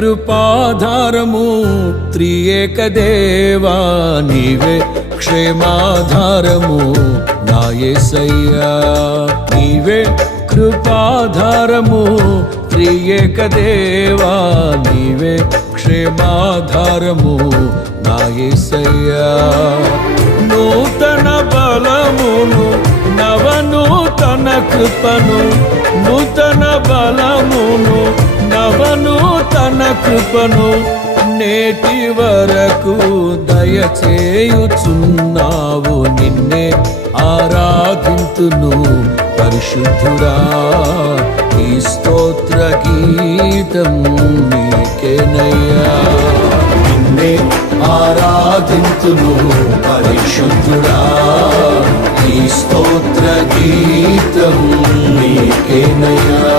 కృపాధారము త్రియేక దేవా నీవే క్షేమాధారము నా యేసయ్యా నీవే కృపాధారము త్రియేక దేవా నీవే క్షేమాధారము నా యేసయ్యా నూతన బలమును నవనూతన కృపను నూతన బలమును నవనూతన కృపను నేటి వరకు దయచేయుచున్నావు నిన్నే ఆరాధింతును పరిశుద్ధుడా ఈ స్తోత్ర గీతం నీకేనయ్యా నిన్నే ఆరాధింతును పరిశుద్ధుడా ఈ స్తోత్ర గీతం నీకేనయ్యా